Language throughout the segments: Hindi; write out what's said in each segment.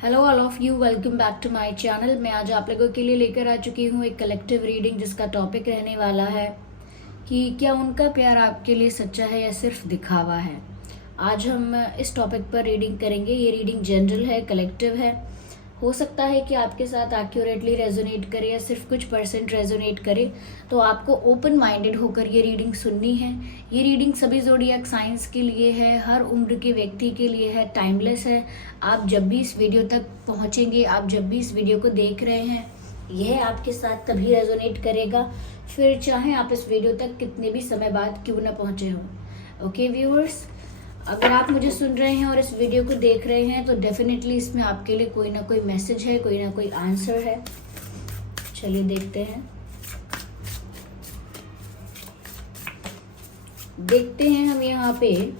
Hello all of you, welcome back to my channel. मैं आज आप लोगों के लिए लेकर आ चुकी हूँ एक कलेक्टिव रीडिंग जिसका टॉपिक रहने वाला है कि क्या उनका प्यार आपके लिए सच्चा है या सिर्फ दिखावा है। आज हम इस टॉपिक पर रीडिंग करेंगे। ये रीडिंग जनरल है, कलेक्टिव है। हो सकता है कि आपके साथ एक्यूरेटली रेजोनेट करे या सिर्फ कुछ परसेंट रेजोनेट करे, तो आपको ओपन माइंडेड होकर ये रीडिंग सुननी है। ये रीडिंग सभी ज़ोडिएक साइंस के लिए है, हर उम्र के व्यक्ति के लिए है, टाइमलेस है। आप जब भी इस वीडियो तक पहुंचेंगे, आप जब भी इस वीडियो को देख रहे हैं, यह आपके साथ तभी रेजोनेट करेगा, फिर चाहे आप इस वीडियो तक कितने भी समय बाद क्यों ना पहुंचे हों। ओके व्यूअर्स, अगर आप मुझे सुन रहे हैं और इस वीडियो को देख रहे हैं तो डेफिनेटली इसमें आपके लिए कोई ना कोई मैसेज है, कोई ना कोई आंसर है। चलिए देखते हैं हम यहाँ पे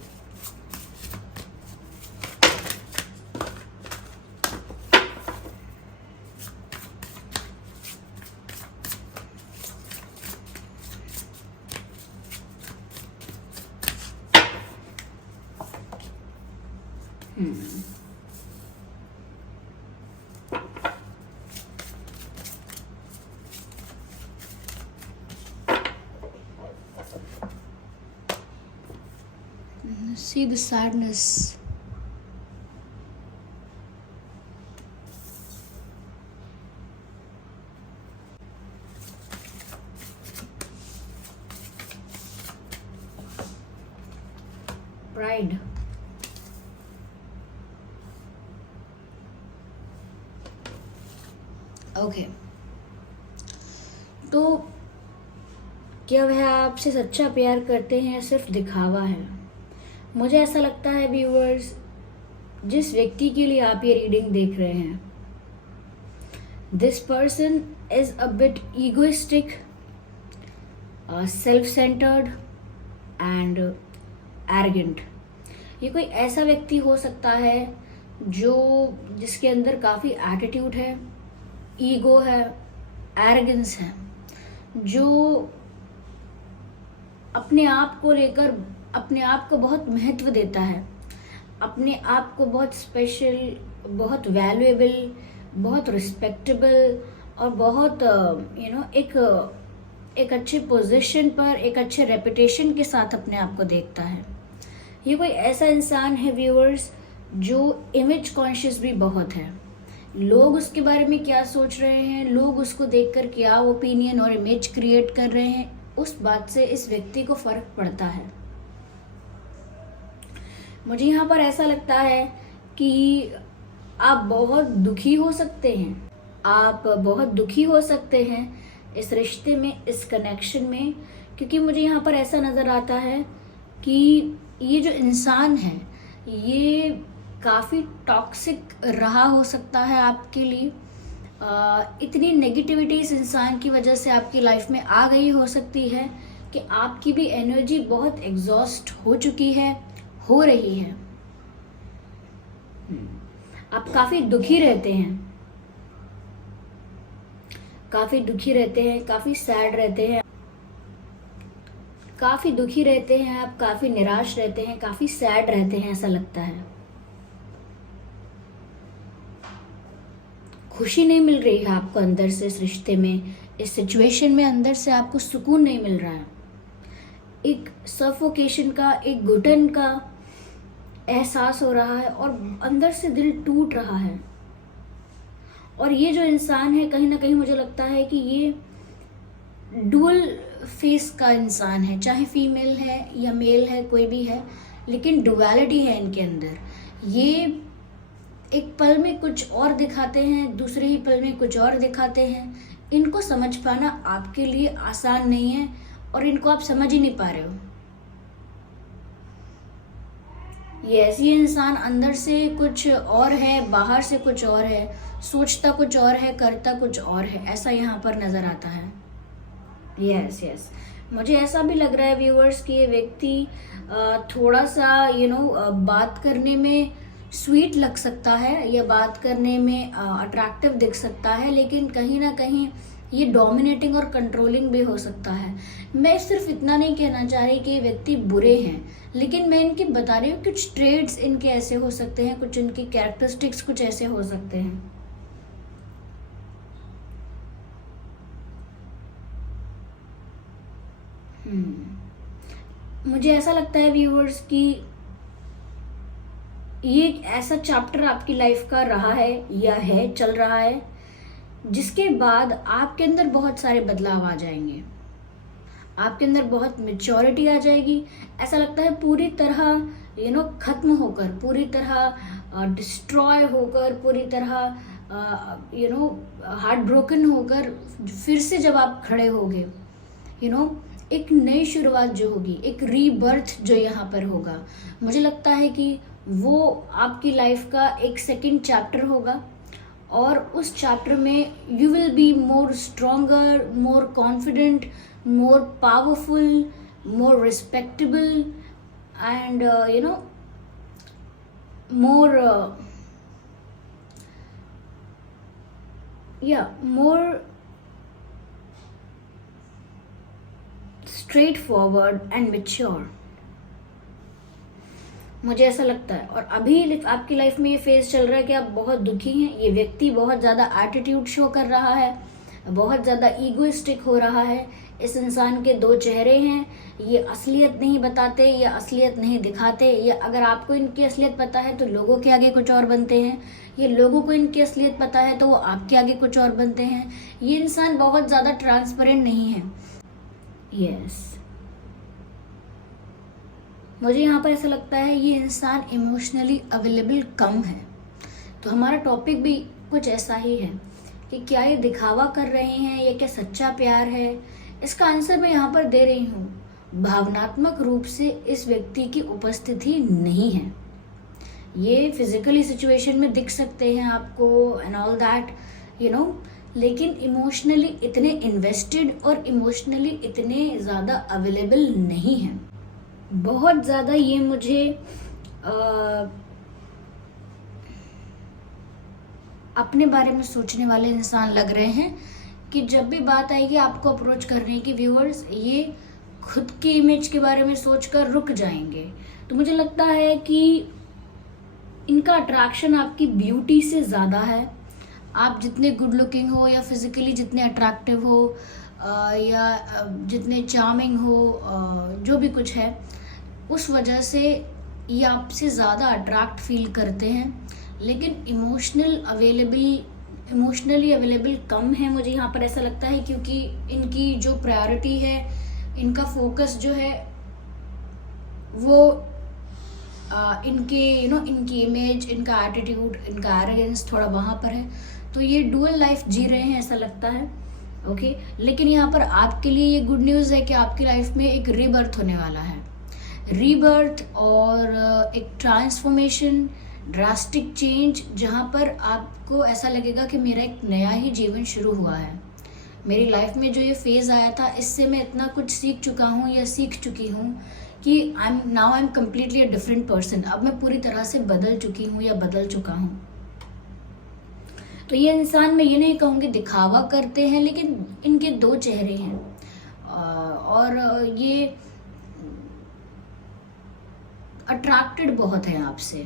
see the sadness. Pride. Okay, तो क्या वह आपसे सच्चा प्यार करते हैं या सिर्फ दिखावा है? मुझे ऐसा लगता है व्यूअर्स, जिस व्यक्ति के लिए आप ये रीडिंग देख रहे हैं, this person is a bit egoistic, self centred and arrogant. ये कोई ऐसा व्यक्ति हो सकता है जिसके अंदर काफ़ी एटीट्यूड है, ईगो है, एरोगेंस है, जो अपने आप को लेकर अपने आप को बहुत महत्व देता है, अपने आप को बहुत स्पेशल, बहुत वैल्यूएबल, बहुत रिस्पेक्टेबल और बहुत एक अच्छे पोजीशन पर, एक अच्छे रेपुटेशन के साथ अपने आप को देखता है। ये कोई ऐसा इंसान है व्यूअर्स जो इमेज कॉन्शियस भी बहुत है। लोग उसके बारे में क्या सोच रहे हैं, लोग उसको देखकर क्या ओपिनियन और इमेज क्रिएट कर रहे हैं, उस बात से इस व्यक्ति को फर्क पड़ता है। मुझे यहाँ पर ऐसा लगता है कि आप बहुत दुखी हो सकते हैं, आप बहुत दुखी हो सकते हैं इस रिश्ते में, इस कनेक्शन में, क्योंकि मुझे यहाँ पर ऐसा नज़र आता है कि ये जो इंसान है ये काफ़ी टॉक्सिक रहा हो सकता है आपके लिए। इतनी नेगेटिविटी इस इंसान की वजह से आपकी लाइफ में आ गई हो सकती है कि आपकी भी एनर्जी बहुत एग्जॉस्ट हो चुकी है, हो रही है। आप काफ़ी दुखी रहते हैं, काफ़ी दुखी रहते हैं, काफ़ी सैड रहते हैं, काफ़ी दुखी रहते हैं आप, काफ़ी निराश रहते हैं, काफ़ी सैड रहते हैं, ऐसा लगता है। खुशी नहीं मिल रही है आपको अंदर से इस रिश्ते में, इस सिचुएशन में अंदर से आपको सुकून नहीं मिल रहा है। एक सफोकेशन का, एक घुटन का एहसास हो रहा है और अंदर से दिल टूट रहा है। और ये जो इंसान है, कहीं ना कहीं मुझे लगता है कि ये डुअल फेस का इंसान है, चाहे फीमेल है या मेल है, कोई भी है, लेकिन डुअलिटी है इनके अंदर। ये एक पल में कुछ और दिखाते हैं, दूसरे ही पल में कुछ और दिखाते हैं। इनको समझ पाना आपके लिए आसान नहीं है और इनको आप समझ ही नहीं पा रहे हो। ये ऐसी इंसान अंदर से कुछ और है, बाहर से कुछ और है, सोचता कुछ और है, करता कुछ और है, ऐसा यहाँ पर नजर आता है। यस, मुझे ऐसा भी लग रहा है व्यूअर्स कि ये व्यक्ति थोड़ा सा बात करने में स्वीट लग सकता है या बात करने में अट्रैक्टिव दिख सकता है, लेकिन कहीं ना कहीं ये डोमिनेटिंग और कंट्रोलिंग भी हो सकता है। मैं सिर्फ इतना नहीं कहना चाह रही कि ये व्यक्ति बुरे हैं, लेकिन मैं इनके बता रही हूँ कुछ ट्रेड्स इनके ऐसे हो सकते हैं, कुछ इनकी कैरेक्टरिस्टिक्स कुछ ऐसे हो सकते हैं। मुझे ऐसा लगता है व्यूअर्स कि ये एक ऐसा चैप्टर आपकी लाइफ का रहा है या है, चल रहा है, जिसके बाद आपके अंदर बहुत सारे बदलाव आ जाएंगे, आपके अंदर बहुत मेच्योरिटी आ जाएगी। ऐसा लगता है पूरी तरह खत्म होकर, पूरी तरह डिस्ट्रॉय होकर, पूरी तरह हार्ट ब्रोकन होकर फिर से जब आप खड़े होगे, एक नई शुरुआत जो होगी, एक रीबर्थ जो यहाँ पर होगा, मुझे लगता है कि वो आपकी लाइफ का एक सेकंड चैप्टर होगा। और उस चैप्टर में you will be more stronger, more confident, more powerful, more respectable and more straightforward and mature। मुझे ऐसा लगता है। और अभी आपकी लाइफ में ये फेज चल रहा है कि आप बहुत दुखी हैं, ये व्यक्ति बहुत ज़्यादा एटीट्यूड शो कर रहा है, बहुत ज़्यादा ईगोइस्टिक हो रहा है। इस इंसान के दो चेहरे हैं, ये असलियत नहीं बताते या असलियत नहीं दिखाते, या अगर आपको इनकी असलियत पता है तो लोगों के आगे कुछ और बनते हैं, ये लोगों को इनकी असलियत पता है तो वो आपके आगे कुछ और बनते हैं। ये इंसान बहुत ज़्यादा ट्रांसपेरेंट नहीं है। यस, मुझे यहाँ पर ऐसा लगता है ये इंसान इमोशनली अवेलेबल कम है। तो हमारा टॉपिक भी कुछ ऐसा ही है कि क्या ये दिखावा कर रहे हैं या क्या सच्चा प्यार है। इसका आंसर मैं यहाँ पर दे रही हूँ, भावनात्मक रूप से इस व्यक्ति की उपस्थिति नहीं है। ये फिजिकली सिचुएशन में दिख सकते हैं आपको एंड ऑल दैट लेकिन इमोशनली इतने इन्वेस्टेड और इमोशनली इतने ज़्यादा अवेलेबल नहीं हैं। बहुत ज़्यादा ये मुझे अपने बारे में सोचने वाले इंसान लग रहे हैं कि जब भी बात आएगी आपको अप्रोच करने की, व्यूअर्स ये खुद की इमेज के बारे में सोचकर रुक जाएंगे। तो मुझे लगता है कि इनका अट्रैक्शन आपकी ब्यूटी से ज़्यादा है। आप जितने गुड लुकिंग हो या फिजिकली जितने अट्रैक्टिव हो या जितने चार्मिंग हो, जो भी कुछ है, उस वजह से ये आपसे ज़्यादा अट्रैक्ट फील करते हैं। लेकिन इमोशनली अवेलेबल कम है, मुझे यहाँ पर ऐसा लगता है, क्योंकि इनकी जो प्रायोरिटी है, इनका फोकस जो है वो इनके इनकी इमेज, इनका एटीट्यूड, इनका एरोगेंस थोड़ा वहाँ पर है। तो ये डुअल लाइफ जी रहे हैं ऐसा लगता है। ओके, लेकिन यहाँ पर आपके लिए ये गुड न्यूज़ है कि आपकी लाइफ में एक रीबर्थ होने वाला है। रीबर्थ और एक ट्रांसफॉर्मेशन, ड्रास्टिक चेंज, जहाँ पर आपको ऐसा लगेगा कि मेरा एक नया ही जीवन शुरू हुआ है। मेरी लाइफ में जो ये फेज़ आया था, इससे मैं इतना कुछ सीख चुका हूँ या सीख चुकी हूँ कि I am completely a different person. अब मैं पूरी तरह से बदल चुकी हूँ या बदल चुका हूँ। तो ये इंसान, मैं ये नहीं कहूँगी दिखावा करते हैं, लेकिन इनके दो चेहरे हैं और ये अट्रैक्टेड बहुत है आपसे।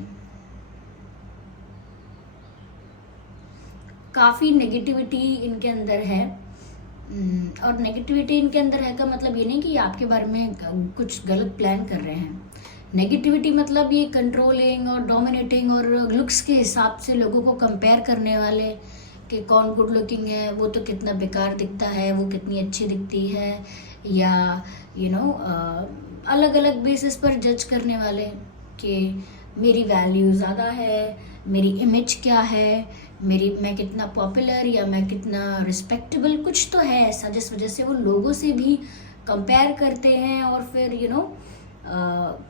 काफ़ी नेगेटिविटी इनके अंदर है, और नेगेटिविटी इनके अंदर है का मतलब ये नहीं कि आपके बारे में कुछ गलत प्लान कर रहे हैं। नेगेटिविटी मतलब ये कंट्रोलिंग और डोमिनेटिंग और लुक्स के हिसाब से लोगों को कंपेयर करने वाले, कि कौन गुड लुकिंग है, वो तो कितना बेकार दिखता है, वो कितनी अच्छी दिखती है, या अलग अलग बेसिस पर जज करने वाले कि मेरी वैल्यू ज़्यादा है, मेरी इमेज क्या है, मैं कितना पॉपुलर या मैं कितना रिस्पेक्टेबल, कुछ तो है ऐसा जिस वजह से वो लोगों से भी कंपेयर करते हैं। और फिर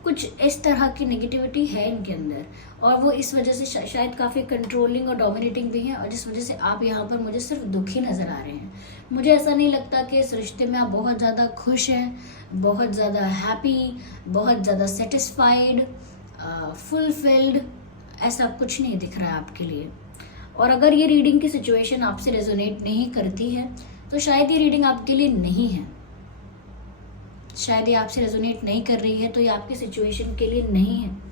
कुछ इस तरह की नेगेटिविटी है इनके अंदर, और वो इस वजह से शायद काफ़ी कंट्रोलिंग और डोमिनेटिंग भी हैं, और जिस वजह से आप यहाँ पर मुझे सिर्फ दुखी नज़र आ रहे हैं। मुझे ऐसा नहीं लगता कि इस रिश्ते में आप बहुत ज़्यादा खुश हैं, बहुत ज़्यादा हैप्पी, बहुत ज़्यादा सेटिस्फाइड, फुलफिल्ड, ऐसा कुछ नहीं दिख रहा है आपके लिए। और अगर ये रीडिंग की सिचुएशन आपसे रेजोनेट नहीं करती है तो शायद ये रीडिंग आपके लिए नहीं है, शायद ये आपसे रेजोनेट नहीं कर रही है, तो ये आपकी सिचुएशन के लिए नहीं है।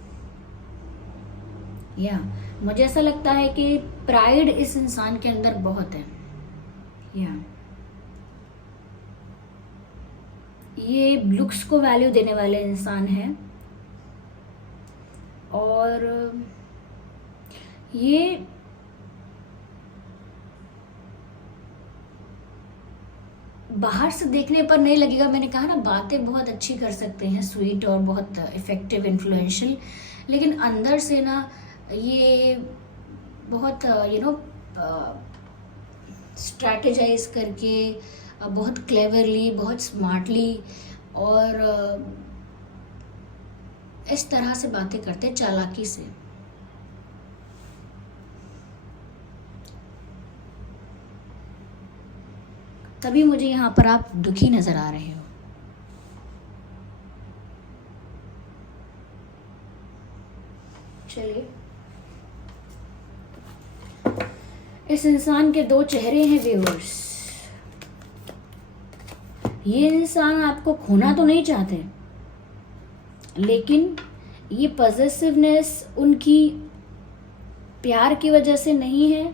या मुझे ऐसा लगता है कि प्राइड इस इंसान के अंदर बहुत है। या ये लुक्स को वैल्यू देने वाले इंसान हैं और ये बाहर से देखने पर नहीं लगेगा, मैंने कहा ना बातें बहुत अच्छी कर सकते हैं, स्वीट और बहुत इफेक्टिव, इन्फ्लुएंशियल, लेकिन अंदर से ना ये बहुत स्ट्रैटेजाइज करके, बहुत क्लेवरली, बहुत स्मार्टली और इस तरह से बातें करते, चालाकी से। तभी मुझे यहाँ पर आप दुखी नजर आ रहे हो। चलिए, इस इंसान के दो चेहरे हैं व्यूअर्स। ये इंसान आपको खोना तो नहीं चाहते, लेकिन ये पॉजेसिवनेस उनकी प्यार की वजह से नहीं है,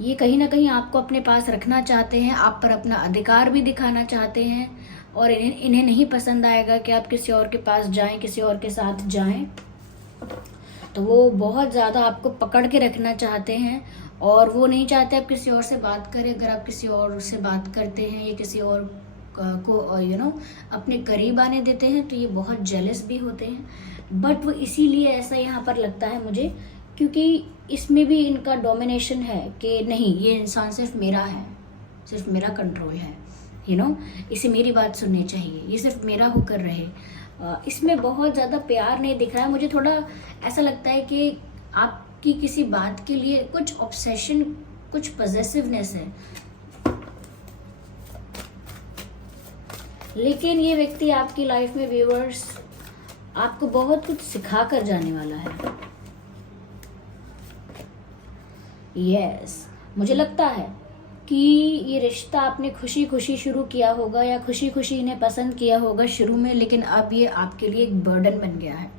ये कहीं ना कहीं आपको अपने पास रखना चाहते हैं, आप पर अपना अधिकार भी दिखाना चाहते हैं और इन्हें नहीं पसंद आएगा कि आप किसी और के पास जाएं, किसी और के साथ जाएं, तो वो बहुत ज़्यादा आपको पकड़ के रखना चाहते हैं और वो नहीं चाहते आप किसी और से बात करें। अगर आप किसी और से बात करते हैं या किसी और को अपने करीब आने देते हैं तो ये बहुत जेलस भी होते हैं। बट वो इसीलिए ऐसा यहाँ पर लगता है मुझे, क्योंकि इसमें भी इनका डोमिनेशन है कि नहीं, ये इंसान सिर्फ मेरा है, सिर्फ मेरा कंट्रोल है, इसे मेरी बात सुननी चाहिए, ये सिर्फ मेरा होकर रहे। इसमें बहुत ज़्यादा प्यार नहीं दिख रहा है। मुझे थोड़ा ऐसा लगता है कि आपकी किसी बात के लिए कुछ ऑब्सेशन, कुछ पॉजेसिवनेस है, लेकिन ये व्यक्ति आपकी लाइफ में व्यूअर्स आपको बहुत कुछ सिखा कर जाने वाला है। मुझे लगता है कि ये रिश्ता आपने खुशी खुशी शुरू किया होगा या खुशी खुशी इन्हें पसंद किया होगा शुरू में, लेकिन अब ये आपके लिए एक बर्डन बन गया है।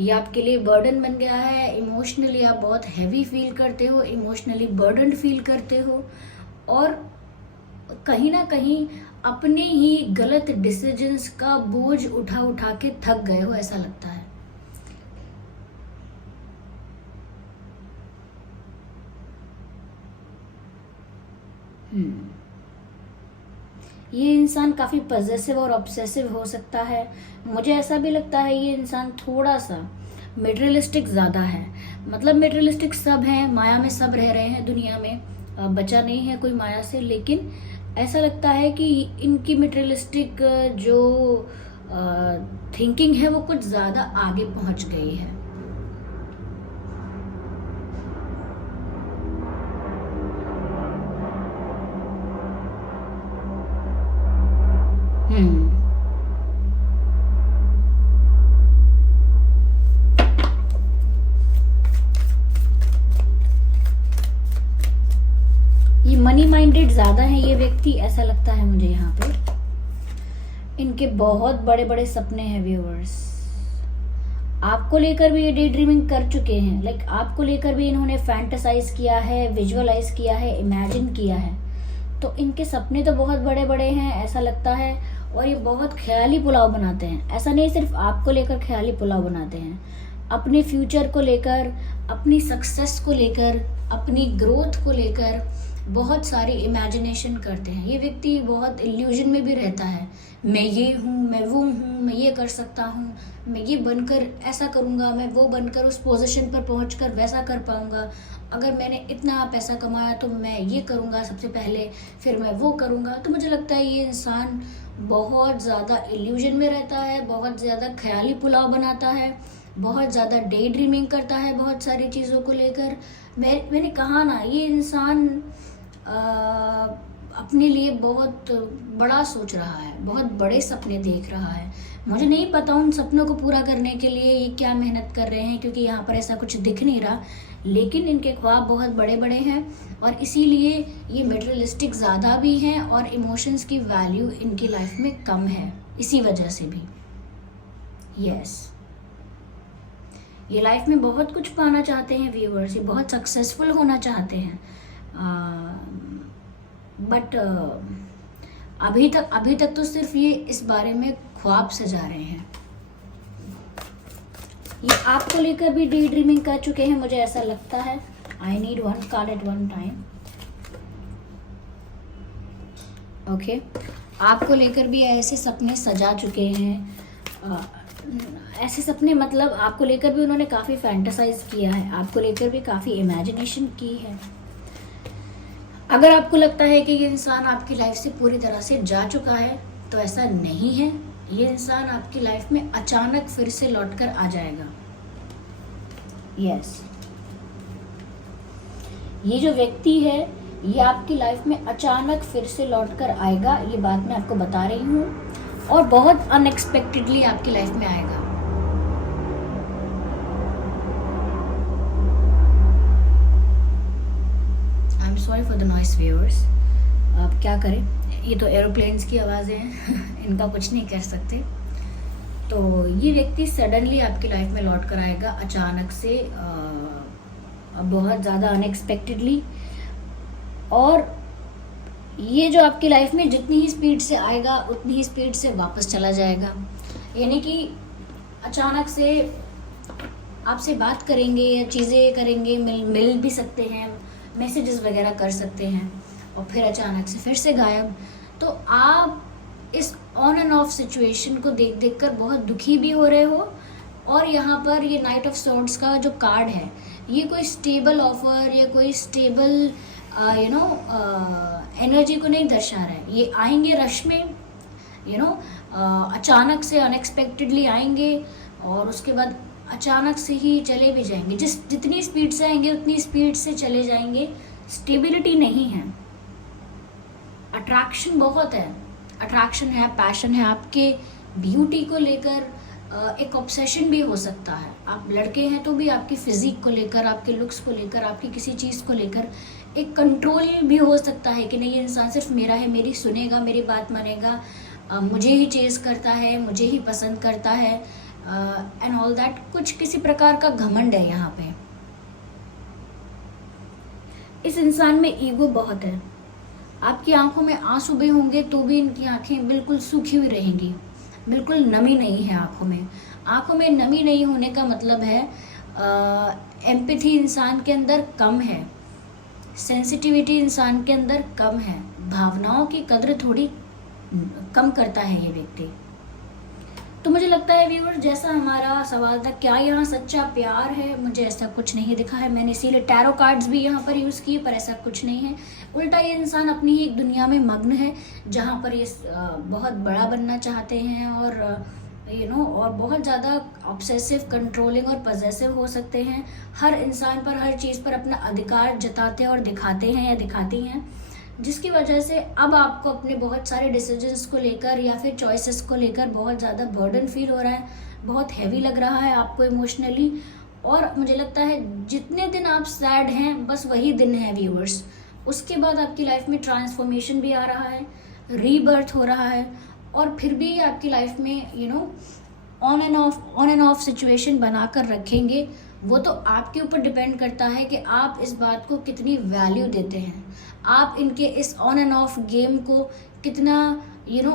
ये आपके लिए बर्डन बन गया है। इमोशनली आप बहुत हैवी फील करते हो, इमोशनली बर्डन फील करते हो और कहीं ना कहीं अपने ही गलत डिसीजंस का बोझ उठा उठा के थक गए हो, ऐसा लगता है। ये इंसान काफ़ी पॉजेसिव और ऑब्सेसिव हो सकता है। मुझे ऐसा भी लगता है ये इंसान थोड़ा सा मेटेरियलिस्टिक ज़्यादा है। मतलब मेटेरियलिस्टिक सब हैं, माया में सब रह रहे हैं दुनिया में, बचा नहीं है कोई माया से, लेकिन ऐसा लगता है कि इनकी मेटेरियलिस्टिक जो थिंकिंग है वो कुछ ज़्यादा आगे पहुंच गई है। ये मनी माइंडेड ज़्यादा है ये व्यक्ति, ऐसा लगता है मुझे यहाँ पे। इनके बहुत बड़े बड़े सपने हैं व्यूअर्स। आपको लेकर भी ये डे ड्रीमिंग कर चुके हैं, लाइक आपको लेकर भी इन्होंने फैंटेसाइज किया है, विजुअलाइज किया है, इमेजिन किया है। तो इनके सपने तो बहुत बड़े बड़े हैं ऐसा लगता है, और ये बहुत ख्याली पुलाव बनाते हैं। ऐसा नहीं सिर्फ आपको लेकर ख्याली पुलाव बनाते हैं, अपने फ्यूचर को लेकर, अपनी सक्सेस को लेकर, अपनी ग्रोथ को लेकर बहुत सारी इमेजिनेशन करते हैं। ये व्यक्ति बहुत इल्यूजन में भी रहता है, मैं ये हूँ, मैं वो हूँ, मैं ये कर सकता हूँ, मैं ये बनकर ऐसा करूँगा, मैं वो बनकर उस पोजीशन पर पहुँचकर वैसा कर पाऊँगा, अगर मैंने इतना पैसा कमाया तो मैं ये करूँगा सबसे पहले, फिर मैं वो करूँगा। तो मुझे लगता है ये इंसान बहुत ज़्यादा इल्यूजन में रहता है, बहुत ज़्यादा ख्याली पुलाव बनाता है, बहुत ज़्यादा डे ड्रीमिंग करता है बहुत सारी चीज़ों को लेकर। मैंने कहा ना, ये इंसान अपने लिए बहुत बड़ा सोच रहा है, बहुत बड़े सपने देख रहा है। मुझे नहीं पता उन सपनों को पूरा करने के लिए ये क्या मेहनत कर रहे हैं, क्योंकि यहाँ पर ऐसा कुछ दिख नहीं रहा, लेकिन इनके ख्वाब बहुत बड़े बड़े हैं और इसीलिए ये मटेरियलिस्टिक ज़्यादा भी हैं और इमोशंस की वैल्यू इनकी लाइफ में कम है, इसी वजह से भी। यस, ये लाइफ में बहुत कुछ पाना चाहते हैं व्यूअर्स, ये बहुत सक्सेसफुल होना चाहते हैं, बट अभी तक तो सिर्फ ये इस बारे में ख्वाब सजा रहे हैं। ये आपको लेकर भी डे ड्रीमिंग कर चुके हैं, मुझे ऐसा लगता है। I need one card at one time. Okay, आपको लेकर भी ऐसे सपने सजा चुके हैं। ऐसे सपने मतलब आपको लेकर भी उन्होंने काफ़ी फैंटेसाइज किया है, आपको लेकर भी काफ़ी इमेजिनेशन की है। अगर आपको लगता है कि ये इंसान आपकी लाइफ से पूरी तरह से जा चुका है, तो ऐसा नहीं है। ये इंसान आपकी लाइफ में अचानक फिर से लौटकर आ जाएगा। यस, ये जो व्यक्ति है ये आपकी लाइफ में अचानक फिर से लौटकर आएगा, ये बात मैं आपको बता रही हूँ, और बहुत अनएक्सपेक्टेडली आपकी लाइफ में आएगा। I am sorry for the noise viewers. अब क्या करें, ये तो एरोप्लेन्स की आवाज़ें हैं इनका कुछ नहीं कर सकते। तो ये व्यक्ति सडनली आपकी लाइफ में लौट कर आएगा, अचानक से, बहुत ज़्यादा अनएक्सपेक्टेडली। और ये जो आपकी लाइफ में जितनी ही स्पीड से आएगा उतनी ही स्पीड से वापस चला जाएगा। यानी कि अचानक से आपसे बात करेंगे या चीज़ें करेंगे, मिल भी सकते हैं, मैसेजेस वगैरह कर सकते हैं, और फिर अचानक से फिर से गायब। तो आप इस ऑन एंड ऑफ सिचुएशन को देख कर बहुत दुखी भी हो रहे हो। और यहाँ पर ये नाइट ऑफ सॉर्ड्स का जो कार्ड है, ये कोई स्टेबल ऑफर या कोई स्टेबल एनर्जी को नहीं दर्शा रहा है। ये आएंगे रश में, अचानक से अनएक्सपेक्टेडली आएंगे और उसके बाद अचानक से ही चले भी जाएंगे। जितनी स्पीड से आएंगे उतनी स्पीड से चले जाएंगे। स्टेबिलिटी नहीं है। अट्रैक्शन बहुत है, अट्रैक्शन है, पैशन है, आपके ब्यूटी को लेकर एक ऑब्सेशन भी हो सकता है। आप लड़के हैं तो भी आपकी फिजिक को लेकर, आपके लुक्स को लेकर, आपकी किसी चीज़ को लेकर एक कंट्रोल भी हो सकता है कि नहीं, ये इंसान सिर्फ मेरा है, मेरी सुनेगा, मेरी बात मानेगा, मुझे ही चेज़ करता है, मुझे ही पसंद करता है, एंड ऑल दैट। कुछ किसी प्रकार का घमंड है यहाँ पे। इस इंसान में ईगो बहुत है। आपकी आंखों में आंसू भी होंगे तो भी इनकी आंखें बिल्कुल सूखी हुई रहेंगी, बिल्कुल नमी नहीं है आंखों में। आंखों में नमी नहीं होने का मतलब है एम्पैथी इंसान के अंदर कम है, सेंसिटिविटी इंसान के अंदर कम है, भावनाओं की कद्र थोड़ी कम करता है ये व्यक्ति। तो मुझे लगता है व्यूअर, जैसा हमारा सवाल था, क्या यहाँ सच्चा प्यार है, मुझे ऐसा कुछ नहीं दिखा है। मैंने इसीलिए टैरो कार्ड्स भी यहाँ पर यूज़ किए, पर ऐसा कुछ नहीं है। उल्टा ये इंसान अपनी ही एक दुनिया में मग्न है, जहाँ पर ये बहुत बड़ा बनना चाहते हैं और और बहुत ज़्यादा ऑब्सेसिव, कंट्रोलिंग और पॉसेसिव हो सकते हैं। हर इंसान पर, हर चीज़ पर अपना अधिकार जताते और दिखाते हैं या दिखाती हैं, जिसकी वजह से अब आपको अपने बहुत सारे डिसीजंस को लेकर या फिर चॉइसेस को लेकर बहुत ज़्यादा बर्डन फील हो रहा है, बहुत हैवी लग रहा है आपको इमोशनली। और मुझे लगता है जितने दिन आप सैड हैं, बस वही दिन है व्यूअर्स। उसके बाद आपकी लाइफ में ट्रांसफॉर्मेशन भी आ रहा है, रीबर्थ हो रहा है, और फिर भी आपकी लाइफ में ऑन एंड ऑफ सिचुएशन बनाकर रखेंगे। वो तो आपके ऊपर डिपेंड करता है कि आप इस बात को कितनी वैल्यू देते हैं, आप इनके इस ऑन एंड ऑफ गेम को कितना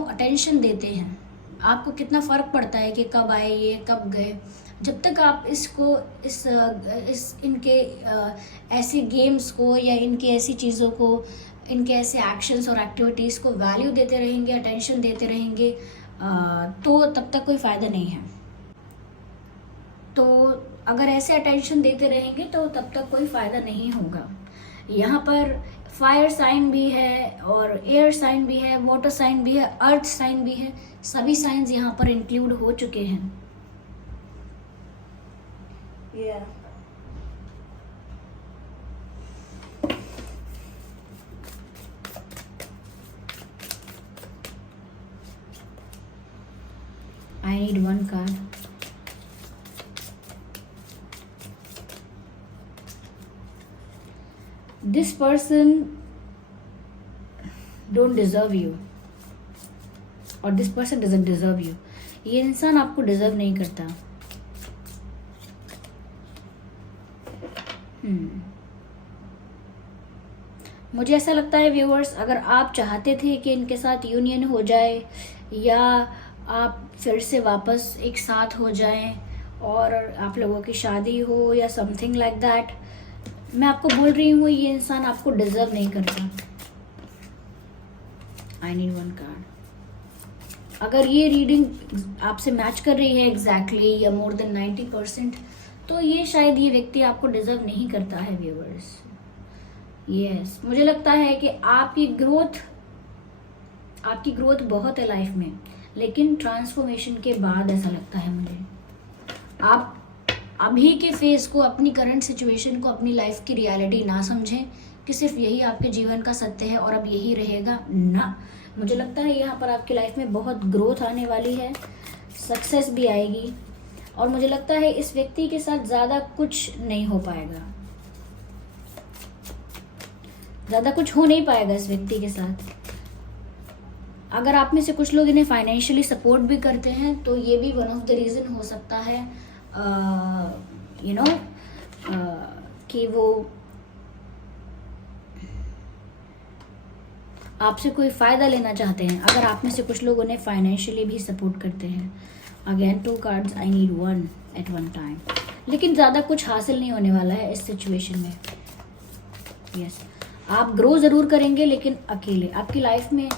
अटेंशन देते हैं, आपको कितना फ़र्क पड़ता है कि कब आए ये, कब गए। जब तक आप इसको इस इनके ऐसी गेम्स को या इनकी ऐसी चीज़ों को, इनके ऐसे एक्शंस और एक्टिविटीज़ को वैल्यू देते रहेंगे, अटेंशन देते रहेंगे, तो तब तक कोई फ़ायदा नहीं है। तो अगर ऐसे अटेंशन देते रहेंगे तो तब तक कोई फ़ायदा नहीं होगा। यहाँ पर फायर साइन भी है और एयर साइन भी है, वाटर साइन भी है, अर्थ साइन भी है, सभी साइंस यहाँ पर इंक्लूड हो चुके हैं। I need one card. This person don't deserve you और this person doesn't deserve you. ये इंसान आपको डिजर्व नहीं करता. मुझे ऐसा लगता है व्यूअर्स, अगर आप चाहते थे कि इनके साथ यूनियन हो जाए या आप फिर से वापस एक साथ हो जाएं और आप लोगों की शादी हो या समथिंग लाइक दैट, मैं आपको बोल रही हूँ ये इंसान आपको डिजर्व नहीं करता. आई नीड वन कार्ड. अगर ये रीडिंग आपसे मैच कर रही है एग्जैक्टली या मोर देन 90%, तो ये शायद ये व्यक्ति आपको डिजर्व नहीं करता है व्यूअर्स. यस, मुझे लगता है कि आपकी ग्रोथ बहुत है लाइफ में, लेकिन ट्रांसफॉर्मेशन के बाद ऐसा लगता है मुझे आप अभी के फेज को, अपनी करंट सिचुएशन को, अपनी लाइफ की रियलिटी ना समझें कि सिर्फ यही आपके जीवन का सत्य है और अब यही रहेगा ना. मुझे लगता है यहाँ पर आपकी लाइफ में बहुत ग्रोथ आने वाली है, सक्सेस भी आएगी और मुझे लगता है इस व्यक्ति के साथ ज़्यादा कुछ नहीं हो पाएगा, ज़्यादा कुछ हो नहीं पाएगा इस व्यक्ति के साथ. अगर आप में से कुछ लोग इन्हें फाइनेंशियली सपोर्ट भी करते हैं तो ये भी वन ऑफ द रीज़न हो सकता है कि वो आपसे कोई फ़ायदा लेना चाहते हैं. अगर आप में से कुछ लोग उन्हें फाइनेंशियली भी सपोर्ट करते हैं. Again 2 cards. I need one at one time. लेकिन ज़्यादा कुछ हासिल नहीं होने वाला है इस सिचुएशन में. यस, आप ग्रो ज़रूर करेंगे लेकिन अकेले. आपकी लाइफ में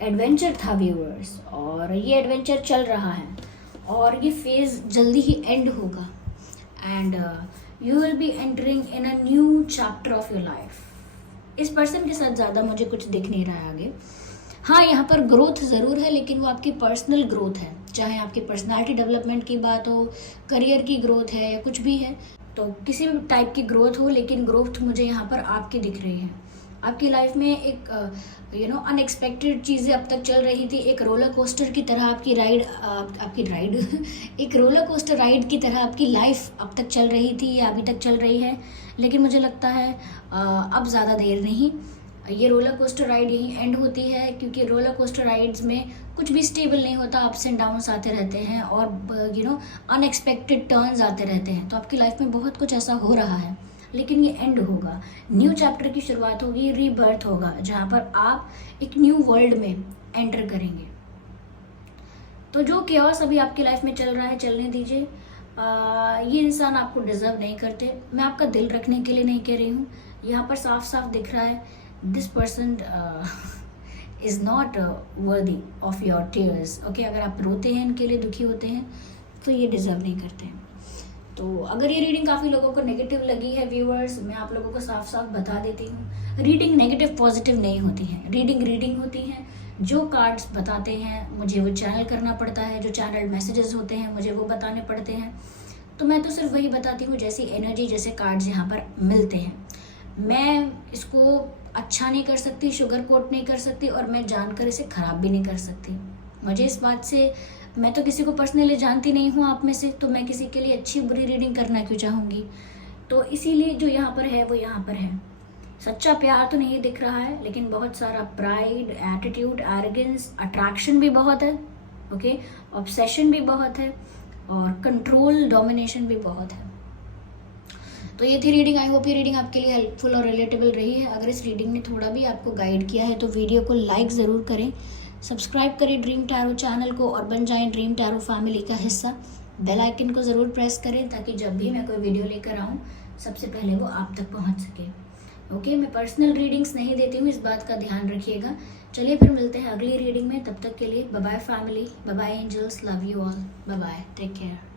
एडवेंचर था व्यूअर्स और ये एडवेंचर चल रहा है और ये फेज़ जल्दी ही एंड होगा and you will be entering in a new chapter of your life. इस पर्सन के साथ ज़्यादा मुझे कुछ दिख नहीं रहा है आगे. हाँ, यहाँ पर ग्रोथ ज़रूर है लेकिन वो आपकी पर्सनल ग्रोथ है. चाहे आपकी पर्सनालिटी डेवलपमेंट की बात हो, करियर की ग्रोथ है या कुछ भी है, तो किसी भी टाइप की ग्रोथ हो, लेकिन ग्रोथ मुझे यहाँ पर आपकी दिख रही है. आपकी लाइफ में एक अनएक्सपेक्टेड चीज़ें अब तक चल रही थी. एक रोलर कोस्टर की तरह आपकी राइड एक रोलर कोस्टर राइड की तरह आपकी लाइफ अब तक चल रही थी या अभी तक चल रही है. लेकिन मुझे लगता है अब ज़्यादा देर नहीं, ये रोलर कोस्टर राइड यहीं एंड होती है, क्योंकि रोलर कोस्टर राइड्स में कुछ भी स्टेबल नहीं होता. अप्स एंड डाउन्स आते रहते हैं और अनएक्सपेक्टेड टर्न्स आते रहते हैं. तो आपकी लाइफ में बहुत कुछ ऐसा हो रहा है, लेकिन ये एंड होगा. न्यू चैप्टर की शुरुआत होगी, रीबर्थ होगा, जहाँ पर आप एक न्यू वर्ल्ड में एंटर करेंगे. तो जो केओस अभी आपकी लाइफ में चल रहा है, चलने दीजिए. ये इंसान आपको डिजर्व नहीं करते. मैं आपका दिल रखने के लिए नहीं कह रही हूँ. यहाँ पर साफ साफ दिख रहा है this person is not worthy of your tears. Okay, अगर आप रोते हैं, इनके लिए दुखी होते हैं, तो ये डिजर्व नहीं करते हैं. तो अगर ये रीडिंग काफ़ी लोगों को नेगेटिव लगी है व्यूअर्स, मैं आप लोगों को साफ साफ बता देती हूँ, रीडिंग नेगेटिव पॉजिटिव नहीं होती है. रीडिंग होती है. जो कार्ड्स बताते हैं मुझे वो चैनल करना पड़ता है, जो चैनल मैसेजेस होते हैं मुझे वो बताने पड़ते हैं. तो मैं तो सिर्फ वही बताती हूँ जैसी एनर्जी, जैसे कार्ड्स यहाँ पर मिलते हैं. मैं इसको अच्छा नहीं कर सकती, शुगर कोट नहीं कर सकती और मैं जानकर इसे ख़राब भी नहीं कर सकती. मुझे इस बात से, मैं तो किसी को पर्सनली जानती नहीं हूँ आप में से, तो मैं किसी के लिए अच्छी बुरी रीडिंग करना क्यों चाहूँगी. तो इसीलिए जो यहाँ पर है वो यहाँ पर है. सच्चा प्यार तो नहीं दिख रहा है, लेकिन बहुत सारा प्राइड, एटीट्यूड, एरोगेंस, अट्रैक्शन भी बहुत है. ओके, ऑब्सेशन भी बहुत है और कंट्रोल, डोमिनेशन भी बहुत है. तो ये थी रीडिंग. आई होप ये रीडिंग आपके लिए हेल्पफुल और रिलेटेबल रही है. अगर इस रीडिंग ने थोड़ा भी आपको गाइड किया है तो वीडियो को लाइक ज़रूर करें, सब्सक्राइब करें ड्रीम टैरो चैनल को और बन जाएं ड्रीम टैरो फैमिली का हिस्सा. बेल आइकन को ज़रूर प्रेस करें ताकि जब भी मैं कोई वीडियो लेकर आऊँ सबसे पहले वो आप तक पहुँच सके. ओके, मैं पर्सनल रीडिंग्स नहीं देती हूँ, इस बात का ध्यान रखिएगा. चलिए फिर मिलते हैं अगली रीडिंग में. तब तक के लिए bye bye family, bye bye angels, love you all, bye bye, take care.